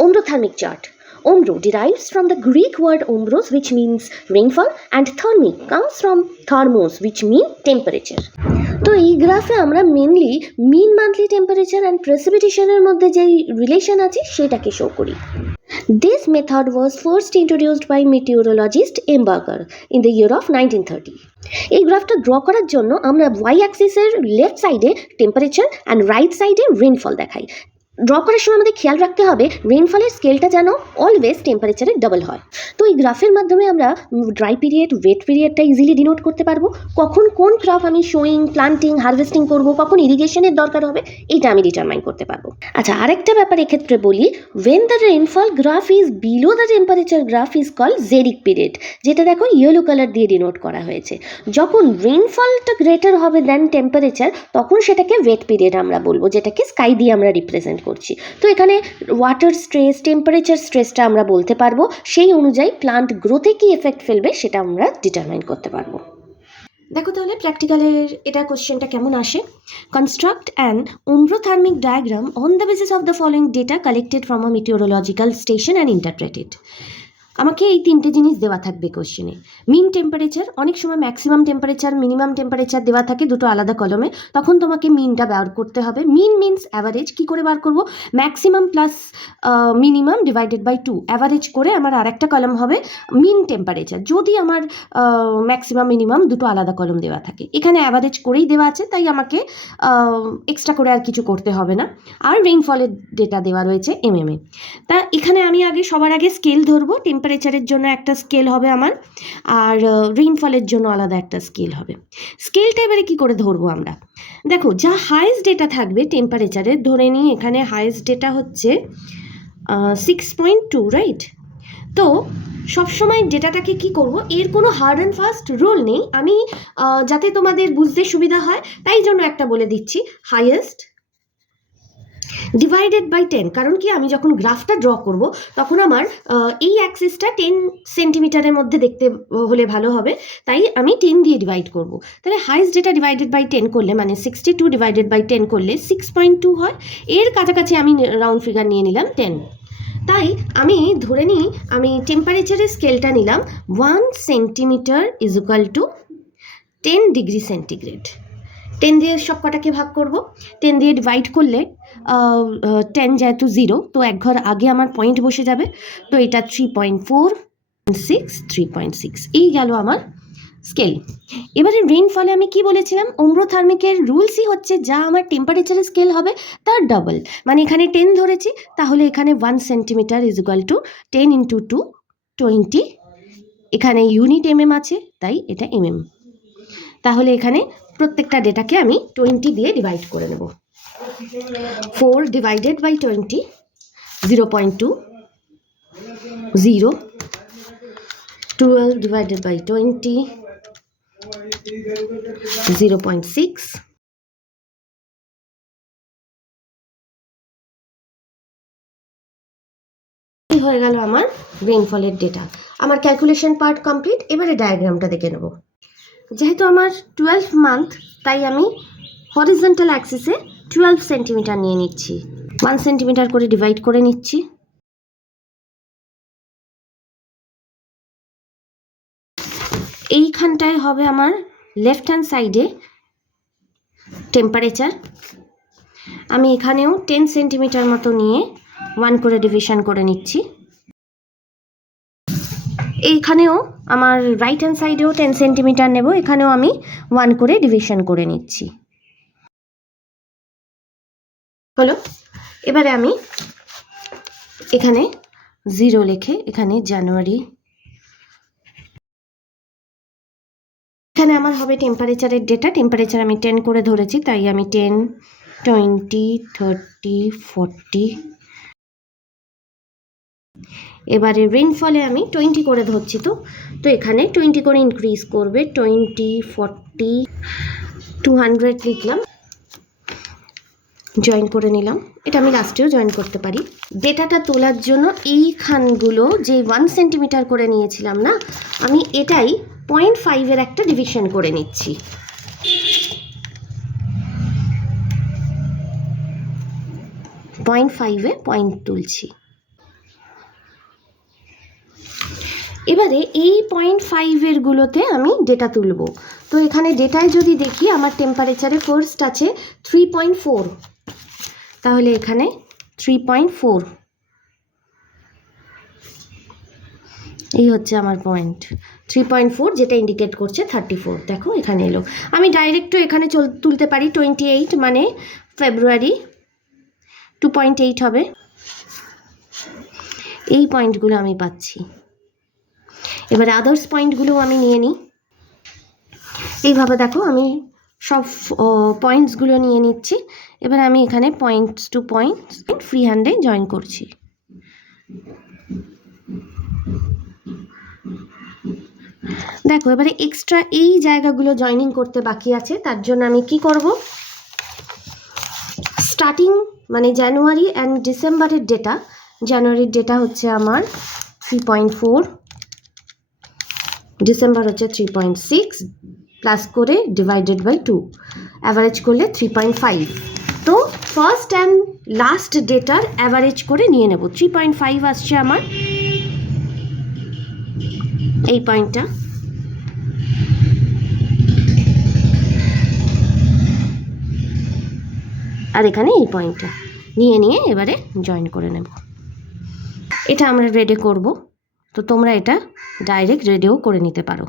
Ombrothermic chart. Ombro derives from the Greek word ombros, which means rainfall, and thermic comes from thermos, which mean temperature. তো এই গ্রাফে আমরা mainly mean monthly temperature and প্রেসিপিটেশনের মধ্যে যেই relation আছে সেটাকে শো করি। This method was first introduced by meteorologist Embarker in the year of 1930. এই গ্রাফটা ড্র করার জন্য আমরা ওয়াই অ্যাক্সিসের লেফট সাইডে টেম্পারেচার অ্যান্ড রাইট সাইডে রেনফল দেখাই। ড্র করার সময় আমাদের খেয়াল রাখতে হবে রেনফলের স্কেলটা যেন অলওয়েজ টেম্পারেচারের ডাবল হয়। তো এই গ্রাফের মাধ্যমে আমরা ড্রাই পিরিয়ড, ওয়েট পিরিয়ডটা ইজিলি ডিনোট করতে পারবো। কখন কোন ক্রপ আমি শোয়িং, প্লান্টিং, হারভেস্টিং করব, কখন ইরিগেশনের দরকার হবে, এইটা আমি ডিটারমাইন করতে পারবো। আচ্ছা, আরেকটা ব্যাপার এক্ষেত্রে বলি, when the rainfall graph is below the temperature graph is called xeric period, যেটা দেখো ইয়েলো কালার দিয়ে ডিনোট করা হয়েছে। যখন রেনফলটা গ্রেটার হবে দেন টেম্পারেচার, তখন সেটাকে ওয়েট পিরিয়ড আমরা বলবো, যেটাকে স্কাই দিয়ে আমরা রিপ্রেজেন্ট করছি। তো এখানে ওয়াটার স্ট্রেস, টেম্পারেচার স্ট্রেসটা আমরা বলতে পারবো, সেই অনুযায়ী প্লান্ট গ্রোথে কি এফেক্ট ফেলবে সেটা আমরা ডিটারমাইন করতে পারবো। দেখো তাহলে প্র্যাকটিক্যালের এটা কোশ্চেনটা কেমন আসে। Construct an ombrothermic diagram on the basis of the following data collected from a meteorological station and interpreted. আমাকে এই তিনটে জিনিস দেওয়া থাকবে কোশ্চেনে। মিন টেম্পারেচার, অনেক সময় ম্যাক্সিমাম টেম্পারেচার, মিনিমাম টেম্পারেচার দেওয়া থাকে দুটো আলাদা কলমে, তখন তোমাকে মিনটা বার করতে হবে। মিন মিনস অ্যাভারেজ। কী করে বার করবো? Maximum plus minimum divided by 2, average করে আমার আরেকটা কলম হবে মিন টেম্পারেচার, যদি আমার ম্যাক্সিমাম মিনিমাম দুটো আলাদা কলম দেওয়া থাকে। এখানে অ্যাভারেজ করেই দেওয়া আছে, তাই আমাকে এক্সট্রা করে আর কিছু করতে হবে না। আর রেইনফলের ডেটা দেওয়া রয়েছে এমএমএ। তা এখানে আমি সবার আগে স্কেল ধরবো। টেম্পারেচারের জন্য একটা স্কেল হবে আমার, আর রেইনফলের জন্য আলাদা একটা স্কেল হবে। স্কেলটা এবারে কী করে ধরবো আমরা? দেখো, যা হাইয়েস্ট ডেটা থাকবে টেম্পারেচারের, ধরে নিই এখানে হাইয়েস্ট ডেটা হচ্ছে 6.2, রাইট? তো সবসময় ডেটাটাকে কি করব, এর কোনো হার্ড অ্যান্ড ফাস্ট রুল নেই, আমি যাতে তোমাদের বুঝতে সুবিধা হয় তাই জন্য একটা বলে দিচ্ছি, হাইয়েস্ট ডিভাইডেড বাই 10। কারণ কি, আমি যখন গ্রাফটা ড্র করব তখন আমার এই অ্যাক্সিসটা 10 সেন্টিমিটারের মধ্যে দেখতে হলে ভালো হবে, তাই আমি 10 দিয়ে ডিভাইড করব। তাহলে হাইয়েস্ট ডেটা ডিভাইডেড বাই 10 করলে, মানে 62 ডিভাইডেড বাই 10 করলে 6.2 হয়। এর কাছাকাছি আমি রাউন্ড ফিগার নিয়ে নিলাম 10। তাই আমি ধরে নিই, আমি টেম্পারেচারের স্কেলটা নিলাম 1 centimetre is equal to 10 degree centigrade. 10 দিয়ে সব কটাকে ভাগ করব। 10 দিয়ে ডিভাইড করলে 10 যেহেতু 0, তো এক ঘর আগে আমার পয়েন্ট বসে যাবে, তো এটা 3.46, 3.6 এই গেল আমার স্কেল। এবারে রেইনফলে আমি কি বলেছিলাম, ওম্ব্রোথার্মিকের রুলসই হচ্ছে যা আমার টেম্পারেচারের স্কেল হবে তার ডাবল। মানে এখানে 10 ধরেছি, তাহলে এখানে 1 centimetre is equal to 10 into 2, 20। এখানে ইউনিট এমএম আছে, তাই এটা এমএম। তাহলে এখানে প্রত্যেকটা ডেটাকে আমি 20 দিয়ে ডিভাইড করে নেব। 4 ডিভাইডেড বাই 20, 0.2, 0, 12 ডিভাইডেড বাই 20, 0.6, হয়ে গেল আমার রেইনফলের ডেটা। আমার ক্যালকুলেশন পার্ট কমপ্লিট। এবারে ডায়াগ্রামটা দেখে নেব। যেহেতু আমার 12 মান্থ, তাই আমি হরিজন্টাল অ্যাক্সিসে 12 সেন্টিমিটার নিয়ে নিচ্ছি। 1 সেন্টিমিটার করে ডিভাইড করে নিচ্ছি। এইখানটায় হবে আমার লেফট হ্যান্ড সাইডে টেম্পারেচার। আমি এখানেও 10 সেন্টিমিটার মতো নিয়ে 1 করে ডিভিশন করে নিচ্ছি। এইখানেও আমার রাইট হ্যান্ড সাইডেও 10 সেন্টিমিটার নেব, এখানেও আমি 1 করে ডিভিশন করে নিচ্ছি। হলো। এবারে আমি এখানে 0 লিখে, এখানে জানুয়ারি, এখানে আমার হবে টেম্পারেচারের ডেটা। টেম্পারেচার আমি 10 করে ধরেছি, তাই আমি 10, 20, 30, 40। এবারে রেইনফলে আমি 20 করে ধরছি, তো এখানে 20 করে ইনক্রিজ করবে, 20, 40, 200 লিখলাম, জয়েন করে নিলাম। এটা আমি লাস্টেও জয়েন করতে পারি। ডেটাটা তোলার জন্য এই খানগুলো যে 1 সেন্টিমিটার করে নিয়েছিলাম না, আমি এটাই 0.5-এর একটা ডিভিশন করে নিচ্ছি। পয়েন্ট 5-এ পয়েন্ট তুলছি। এবারে এই 0.5 গুলোতে আমি ডেটা তুলব। তো এখানে ডেটায় যদি দেখি আমার টেম্পারেচারে ফার্স্ট আছে 3.4, তাহলে এখানে 3.4, এই হচ্ছে আমার পয়েন্ট 3.4, যেটা ইন্ডিকেট করছে 34। দেখো এখানে এলো। আমি ডাইরেক্টও এখানে তুলতে পারি 28, মানে ফেব্রুয়ারি 2.8 হবে। এই পয়েন্টগুলো আমি পাচ্ছি। এবার আদার্স পয়েন্টগুলো আমি নিয়ে নিই। এইভাবে দেখো আমি সব পয়েন্টসগুলো নিয়ে নিচ্ছি। এবার আমি এখানে পয়েন্টস টু পয়েন্ট ফ্রি হ্যান্ডে জয়েন করছি। দেখো এবারে এক্সট্রা এই জায়গাগুলো জয়েনিং করতে বাকি আছে। তার জন্য আমি কি করব, স্টার্টিং মানে জানুয়ারি অ্যান্ড ডিসেম্বরের ডেটা, জানুয়ারির ডেটা হচ্ছে আমার 3.4, ডিসেম্বর হচ্ছে 3.6, প্লাস করে ডিভাইডেড বাই 2, অ্যাভারেজ করলে 3.5। তো ফার্স্ট অ্যান্ড লাস্ট ডেটার অ্যাভারেজ করে নিয়ে নেব। 3.5 আসছে আমার এই পয়েন্টটা। আর এখানে এই পয়েন্টটা নিয়ে এবারে জয়েন করে নেব। এটা আমরা রেডি করব। তো তোমরা এটা ডাইরেক্ট রেডিও করে নিতে পারো।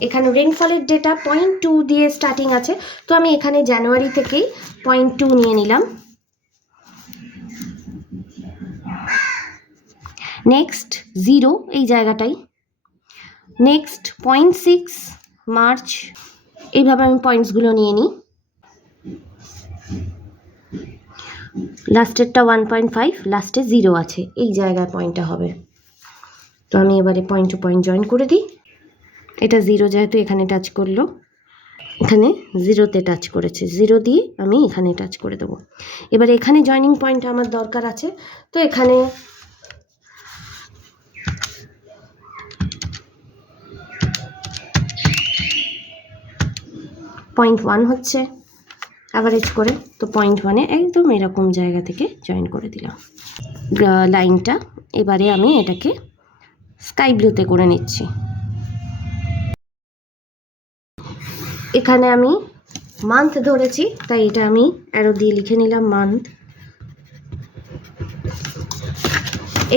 এখানে রেনফলের ডেটা 0.2 দিয়ে স্টার্টিং আছে। তো আমি এখানে জানুয়ারি থেকেই 0.2 নিয়ে নিলাম। নেক্সট 0 এই জায়গাটাই। Next 0.6 March. এইভাবে আমি পয়েন্টসগুলো নিয়ে নিই। লাস্টেরটা 1.5, লাস্টে 0 আছে, এই জায়গায় পয়েন্টটা হবে। তো আমি এবারে পয়েন্ট টু পয়েন্ট জয়েন করে দিই। এটা 0 যেহেতু এখানে টাচ করলো, এখানে 0তে টাচ করেছে, 0 দিয়ে আমি এখানে টাচ করে দেবো। এবার এখানে জয়েনিং পয়েন্ট আমার দরকার আছে। তো এখানে পয়েন্ট 1 হচ্ছে অ্যাভারেজ করে। তো পয়েন্ট 1-এ একদম এরকম জায়গা থেকে জয়েন করে দিলাম লাইনটা। এবারে আমি এটাকে স্কাই ব্লুতে করে নিচ্ছি। এখানে আমি মান্থ ধরেছি, তাই এটা আমি অ্যারো দিয়ে লিখে নিলাম মান্থ।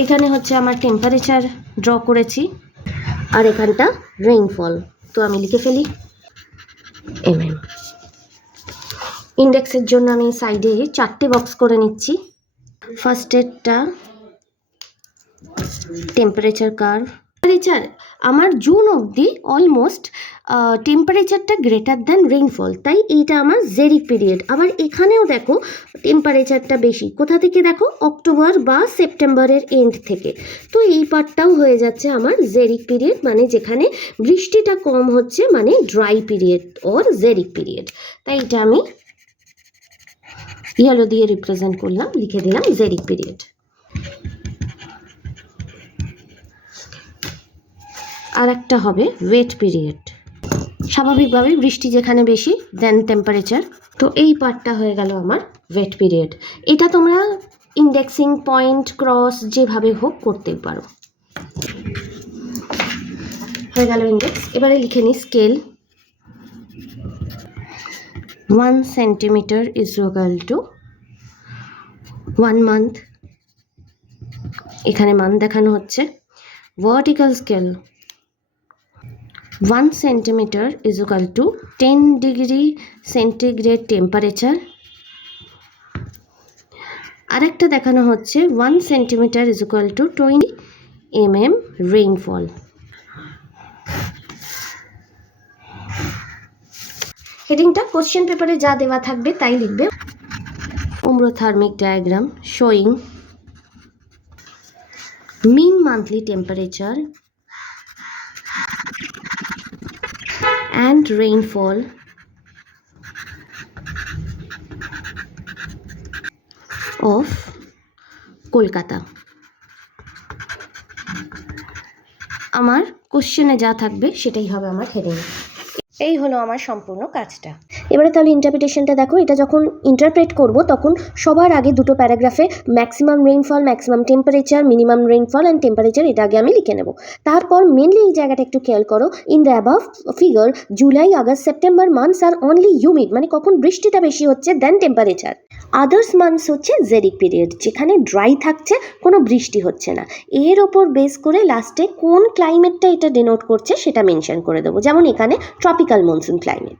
এখানে হচ্ছে আমার টেম্পারেচার ড্র করেছি, আর এখানটা রেইনফল। তো আমি লিখে ফেলি mm। ইন্ডেক্সের জন্য আমি সাইডে 4টে বক্স করে নিচ্ছি। ফার্স্টেরটা টেম্পারেচার কার্ভ। টেম্পারেচার আমার জুন অবধি অলমোস্ট টেম্পারেচারটা গ্রেটার দ্যান রেইনফল, তাই এইটা আমার জেরিক পিরিয়ড। আবার এখানেও দেখো টেম্পারেচারটা বেশি, কোথা থেকে দেখো, অক্টোবর বা সেপ্টেম্বরের এন্ড থেকে। তো এই পার্টটাও হয়ে যাচ্ছে আমার জেরিক পিরিয়ড, মানে যেখানে বৃষ্টিটা কম হচ্ছে, মানে ড্রাই পিরিয়ড ওর জেরিক পিরিয়ড। তাই এটা আমি ইয়েলো দিয়ে রিপ্রেজেন্ট করলাম, লিখে দিলাম জেরিক পিরিয়ড। আর একটা হবে ওয়েট পিরিয়ড। স্বাভাবিকভাবে বৃষ্টি যেখানে বেশি দেন টেম্পারেচার। তো এই পার্টটা হয়ে গেল আমার ওয়েট পিরিয়ড। এটা তোমরা ইন্ডেক্সিং পয়েন্ট ক্রস যেভাবে হোক করতে পারো। হয়ে গেল ইন্ডেক্স। এবারে লিখে নিই scale. 1 centimetre is equal to 1 month. এখানে মান্থ দেখানো হচ্ছে। Vertical scale 1 centimetre is equal to 10 degree centigrade temperature. আরেকটা দেখানো হচ্ছে 1 centimetre is equal to 20 mm rainfall. হেডিংটা কোশ্চেন পেপারে যা দেওয়া থাকবে তাই লিখবে। Ombrothermic diagram showing mean monthly temperature and rainfall of Kolkata. আমার কোশ্চেনে যা থাকবে সেটাই হবে আমার হেডিং। এই হলো আমার সম্পূর্ণ কাজটা। এবারে তাহলে ইন্টারপ্রিটেশনটা দেখো, এটা যখন ইন্টারপ্রেট করব তখন সবার আগে দুটো প্যারাগ্রাফে maximum rainfall, maximum temperature, minimum rainfall and temperature এটা আগে আমি লিখে নেব। তারপর মেনলি এই জায়গাটা একটু খেয়াল করো, in the above figure July, August, September months are only humid, মানে কখন বৃষ্টিটা বেশি হচ্ছে দেন টেম্পারেচার। আদার্স মান্থস হচ্ছে জেরিক পিরিয়ড, যেখানে ড্রাই থাকছে, কোনো বৃষ্টি হচ্ছে না। এর ওপর বেস করে লাস্টে কোন ক্লাইমেটটা এটা ডেনোট করছে সেটা মেনশন করে দেবো, যেমন এখানে ট্রপিক্যাল মনসুন ক্লাইমেট।